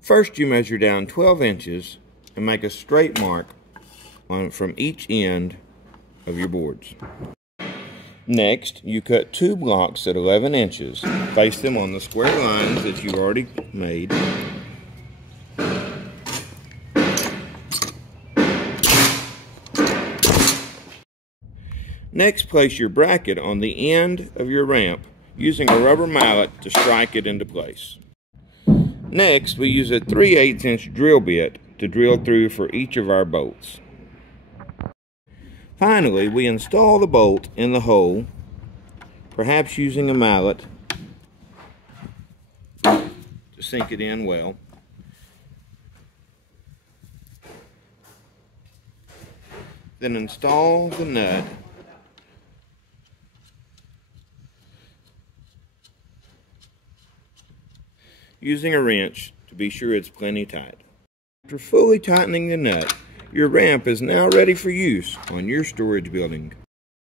First, you measure down 12 inches and make a straight mark from each end of your boards. Next, you cut 2 blocks at 11 inches. Place them on the square lines that you've already made. Next, place your bracket on the end of your ramp using a rubber mallet to strike it into place. Next, we use a 3/8 inch drill bit to drill through for each of our bolts. Finally, we install the bolt in the hole, perhaps using a mallet to sink it in well. Then install the nut using a wrench to be sure it's plenty tight. After fully tightening the nut, your ramp is now ready for use on your storage building.